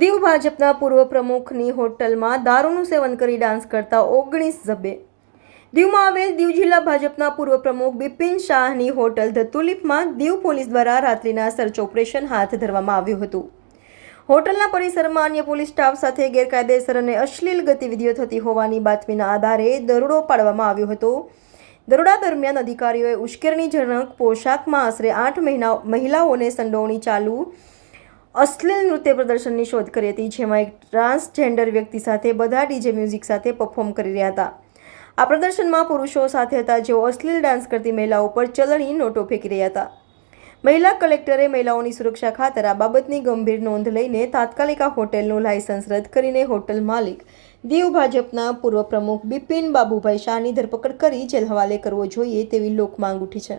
દીવ ભાજપના પૂર્વ પ્રમુખની હોટલમાં દારૂનું સેવન કરી ડાન્સ કરતા ઓગણીસ ઝબે. દીવમાં આવેલ દીવ જિલ્લા ભાજપના પૂર્વ પ્રમુખ બિપિન શાહની હોટલ ધ તુલિપમાં દીવ પોલીસ દ્વારા રાત્રિના સર્ચ ઓપરેશન હાથ ધરવામાં આવ્યું હતું. હોટલના પરિસરમાં અન્ય પોલીસ સ્ટાફ સાથે ગેરકાયદેસર અને અશ્લીલ ગતિવિધિઓ થતી હોવાની બાતમીના આધારે દરોડો પાડવામાં આવ્યો હતો. દરોડા દરમિયાન અધિકારીઓએ ઉશ્કેરણીજનક પોશાકમાં આશરે આઠ મહિના મહિલાઓને સંડોવણી ચાલુ અશ્લીલ નૃત્ય પ્રદર્શનની શોધ કરી હતી, જેમાં એક ટ્રાન્સજેન્ડર વ્યક્તિ સાથે બધા ડીજે મ્યુઝિક સાથે પરફોર્મ કરી રહ્યા હતા. આ પ્રદર્શનમાં પુરુષો સાથે હતા, જેઓ અશ્લીલ ડાન્સ કરતી મહિલાઓ પર ચલણી નોટો ફેંકી રહ્યા હતા. મહિલા કલેક્ટરે મહિલાઓની સુરક્ષા ખાતર આ બાબતની ગંભીર નોંધ લઈને તાત્કાલિક આ હોટેલનું લાયસન્સ રદ કરીને હોટેલ માલિક દીવ ભાજપના પૂર્વ પ્રમુખ બિપિન બાબુભાઈ શાહની ધરપકડ કરી જેલ હવાલે કરવો જોઈએ તેવી લોકમાંગ ઉઠી છે.